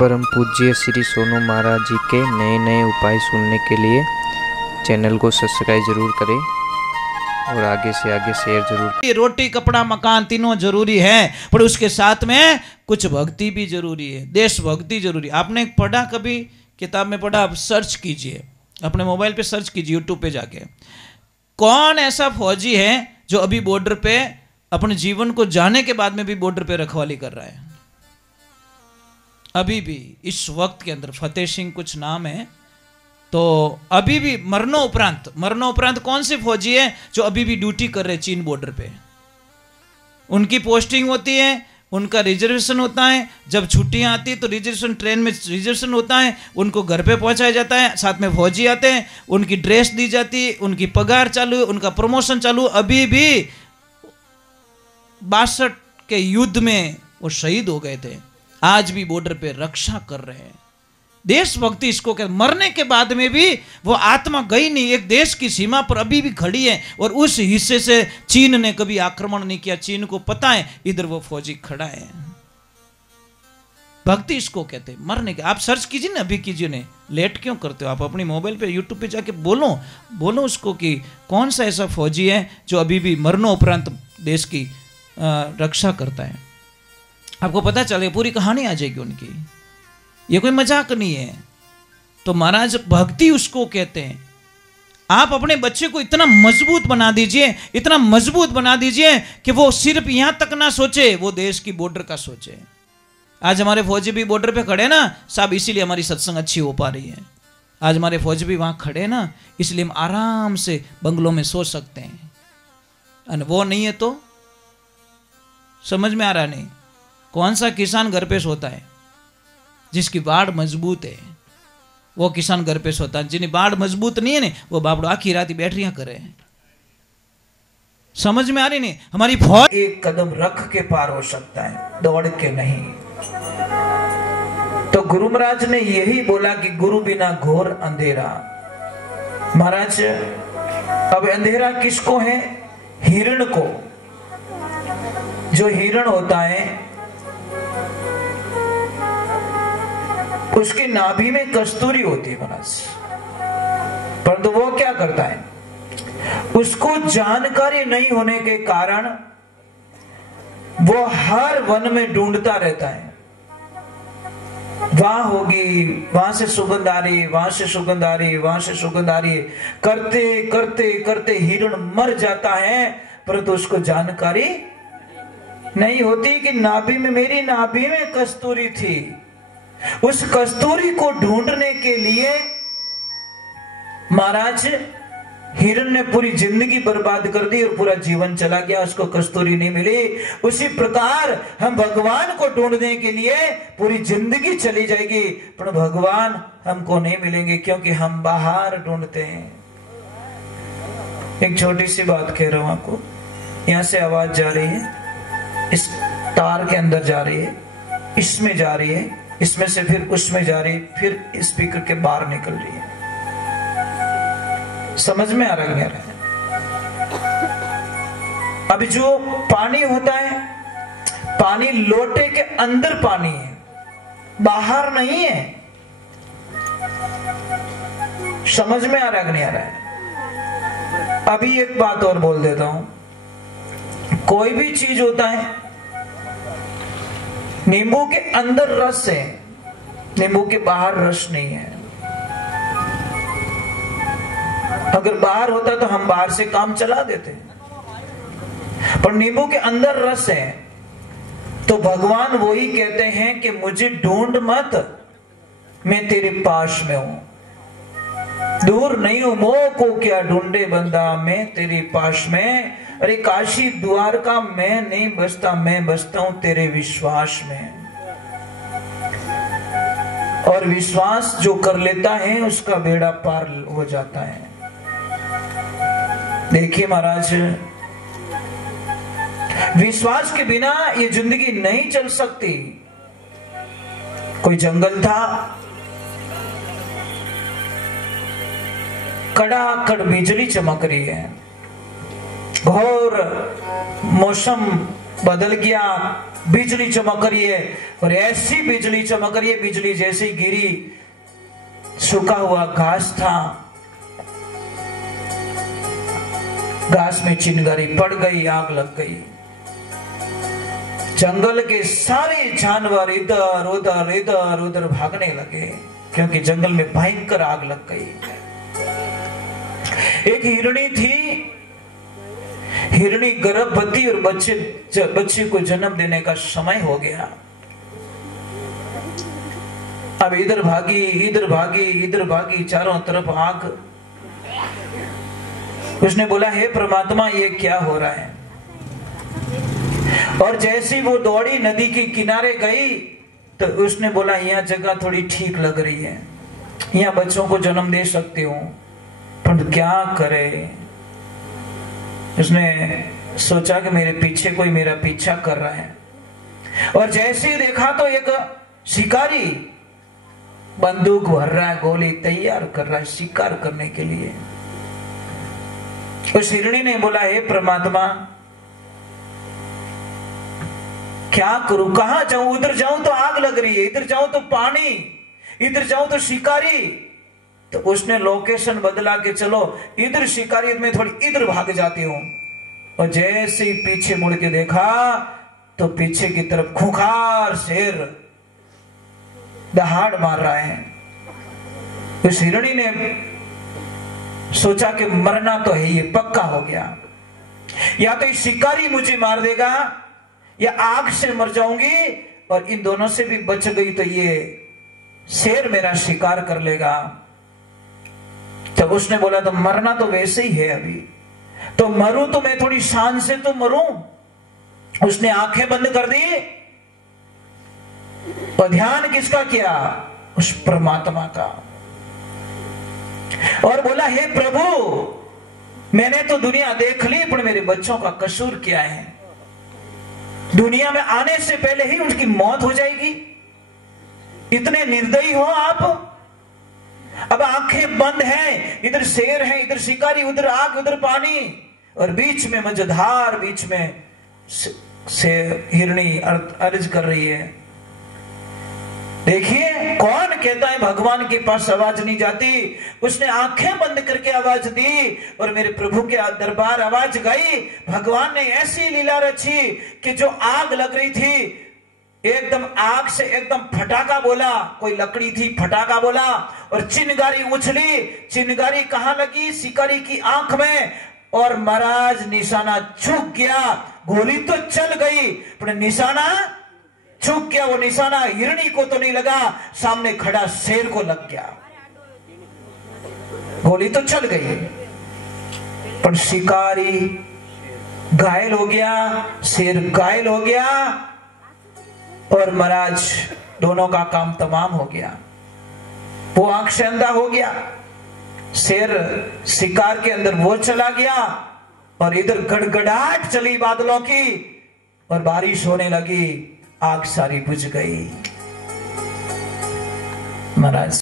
परम पूज्य श्री सोनू महाराज जी के नए नए उपाय सुनने के लिए चैनल को सब्सक्राइब जरूर करें और आगे से आगे शेयर जरूर। रोटी कपड़ा मकान तीनों जरूरी है, पर उसके साथ में कुछ भक्ति भी जरूरी है, देशभक्ति जरूरी। आपने पढ़ा, कभी किताब में पढ़ा, आप सर्च कीजिए, अपने मोबाइल पे सर्च कीजिए, यूट्यूब पे जाके, कौन ऐसा फौजी है जो अभी बॉर्डर पे अपने जीवन को जाने के बाद में भी बॉर्डर पे रखवाली कर रहा है। अभी भी इस वक्त के अंदर फतेह सिंह कुछ नाम है, तो अभी भी मरणोपरांत कौन से फौजी है जो अभी भी ड्यूटी कर रहे हैं चीन बॉर्डर पे। उनकी पोस्टिंग होती है, उनका रिजर्वेशन होता है, जब छुट्टियां आती है तो रिजर्वेशन, ट्रेन में रिजर्वेशन होता है, उनको घर पे पहुंचाया जाता है, साथ में फौजी आते हैं, उनकी ड्रेस दी जाती है, उनकी पगार चालू है, उनका प्रमोशन चालू। अभी भी 62 के युद्ध में वो शहीद हो गए थे, आज भी बॉर्डर पे रक्षा कर रहे हैं। देशभक्ति इसको कहते। मरने के बाद में भी वो आत्मा गई नहीं, एक देश की सीमा पर अभी भी खड़ी है, और उस हिस्से से चीन ने कभी आक्रमण नहीं किया। चीन को पता है इधर वो फौजी खड़ा है। भक्ति इसको कहते हैं, मरने के। आप सर्च कीजिए ना, अभी कीजिए ना, लेट क्यों करते हो आप? अपनी मोबाइल पे यूट्यूब पे जाके बोलो उसको कि कौन सा ऐसा फौजी है जो अभी भी मरणोपरांत देश की रक्षा करता है। आपको पता चले, पूरी कहानी आ जाएगी उनकी, ये कोई मजाक नहीं है। तो महाराज भक्ति उसको कहते हैं। आप अपने बच्चे को इतना मजबूत बना दीजिए कि वो सिर्फ यहां तक ना सोचे, वो देश की बॉर्डर का सोचे। आज हमारे फौजी भी बॉर्डर पे खड़े ना साहब, इसीलिए हमारी सत्संग अच्छी हो पा रही है। आज हमारे फौजी भी वहां खड़े ना, इसलिए हम आराम से बंगलों में सो सकते हैं। और वो नहीं है तो समझ में आ रहा नहीं। कौन सा किसान घर पे सोता है? जिसकी बाड़ मजबूत है वो किसान घर पे सोता है। जिन्हें बाड़ मजबूत नहीं है ना, वो बापड़ो आखी रात बैठरियां करे। समझ में आ रही नहीं? हमारी फौज एक कदम रख के पार हो सकता है, दौड़ के नहीं। तो गुरु महाराज ने यही बोला कि गुरु बिना घोर अंधेरा। महाराज अब अंधेरा किसको है? हिरण को। जो हिरण होता है उसकी नाभि में कस्तूरी होती है महाराज, परंतु वो क्या करता है, उसको जानकारी नहीं होने के कारण वो हर वन में ढूंढता रहता है। वहां होगी, वहां से सुगंध आ रही, वहां से सुगंध आ रही, वहां से सुगंध आ रही है, करते करते करते हिरण मर जाता है, परंतु उसको जानकारी नहीं होती कि मेरी नाभि में कस्तूरी थी। उस कस्तूरी को ढूंढने के लिए महाराज हिरण ने पूरी जिंदगी बर्बाद कर दी और पूरा जीवन चला गया, उसको कस्तूरी नहीं मिली। उसी प्रकार हम भगवान को ढूंढने के लिए पूरी जिंदगी चली जाएगी, पर भगवान हमको नहीं मिलेंगे, क्योंकि हम बाहर ढूंढते हैं। एक छोटी सी बात कह रहा हूं आपको। यहां से आवाज जा रही है, इस तार के अंदर जा रही है, इसमें जा रही है, इसमें से फिर उसमें जा रही है, फिर स्पीकर के बाहर निकल रही है। समझ में आ रहा है? अभी जो पानी होता है, पानी लोटे के अंदर पानी है, बाहर नहीं है। समझ में आ रहा है कि नहीं आ रहा है? अभी एक बात और बोल देता हूं। कोई भी चीज होता है, नींबू के अंदर रस है, नींबू के बाहर रस नहीं है। अगर बाहर होता तो हम बाहर से काम चला देते, पर नींबू के अंदर रस है। तो भगवान वही कहते हैं कि मुझे ढूंढ मत, मैं तेरे पास में हूं, दूर नहीं हूं, मोह को क्या ढूंढे बंदा, मैं तेरे पास में। अरे काशी द्वारका मैं नहीं बसता, मैं बसता हूं तेरे विश्वास में। और विश्वास जो कर लेता है उसका बेड़ा पार हो जाता है। देखिए महाराज, विश्वास के बिना ये जिंदगी नहीं चल सकती। कोई जंगल था, कड़ाकड़ बिजली चमक रही है, घोर मौसम बदल गया, बिजली चमक रही है और ऐसी बिजली चमक रही है, बिजली जैसे गिरी, सूखा हुआ घास था, घास में चिंगारी पड़ गई, आग लग गई। जंगल के सारे जानवर इधर उधर इधर उधर भागने लगे क्योंकि जंगल में भयंकर आग लग गई। एक हिरणी थी, हिरणी गर्भवती और बच्चे को जन्म देने का समय हो गया। अब इधर भागी इधर भागी इधर भागी, चारों तरफ आग। उसने बोला, हे परमात्मा ये क्या हो रहा है? और जैसी वो दौड़ी नदी के किनारे गई तो उसने बोला, यह जगह थोड़ी ठीक लग रही है, यहां बच्चों को जन्म दे सकती हूं, पर क्या करे? उसने सोचा कि मेरे पीछे कोई मेरा पीछा कर रहा है। और जैसे ही देखा तो एक शिकारी बंदूक भर रहा है, गोली तैयार कर रहा है शिकार करने के लिए। उस हिरणी ने बोला, हे परमात्मा क्या करूं, कहां जाऊं? उधर जाऊं तो आग लग रही है, इधर जाऊं तो पानी, इधर जाऊं तो शिकारी। तो उसने लोकेशन बदला के चलो इधर शिकारी में थोड़ी इधर भाग जाती हूं। और जैसे ही पीछे मुड़ के देखा तो पीछे की तरफ खूंखार शेर दहाड़ मार रहा है। उस हिरणी ने सोचा कि मरना तो है, ये पक्का हो गया, या तो शिकारी मुझे मार देगा या आग से मर जाऊंगी, और इन दोनों से भी बच गई तो ये शेर मेरा शिकार कर लेगा। तो उसने बोला, तो मरना तो वैसे ही है, अभी तो मरूं तो मैं थोड़ी शान से तो मरूं। उसने आंखें बंद कर दी और ध्यान किसका किया? उस परमात्मा का। और बोला, हे प्रभु मैंने तो दुनिया देख ली, पर मेरे बच्चों का कसूर क्या है? दुनिया में आने से पहले ही उनकी मौत हो जाएगी, इतने निर्दयी हो आप। अब आंखें बंद हैं, इधर शेर है, इधर शिकारी, उधर आग, उधर पानी, और बीच में मझधार, बीच में से हिरणी अर्ज कर रही है। देखिए कौन कहता है भगवान के पास आवाज नहीं जाती? उसने आंखें बंद करके आवाज दी और मेरे प्रभु के दरबार आवाज गई। भगवान ने ऐसी लीला रची कि जो आग लग रही थी एकदम आग से एकदम फटाका बोला, कोई लकड़ी थी फटाका बोला, और चिंगारी उछली। चिंगारी कहां लगी? शिकारी की आंख में, और महाराज निशाना चूक गया। गोली तो चल गई पर निशाना चूक गया। वो निशाना हिरणी को तो नहीं लगा, सामने खड़ा शेर को लग गया। गोली तो चल गई पर शिकारी घायल हो गया, शेर घायल हो गया, और महाराज दोनों का काम तमाम हो गया। वो आंख से अंधा हो गया, शेर शिकार के अंदर वो चला गया, और इधर गड़गड़ाहट चली बादलों की और बारिश होने लगी, आग सारी बुझ गई। महाराज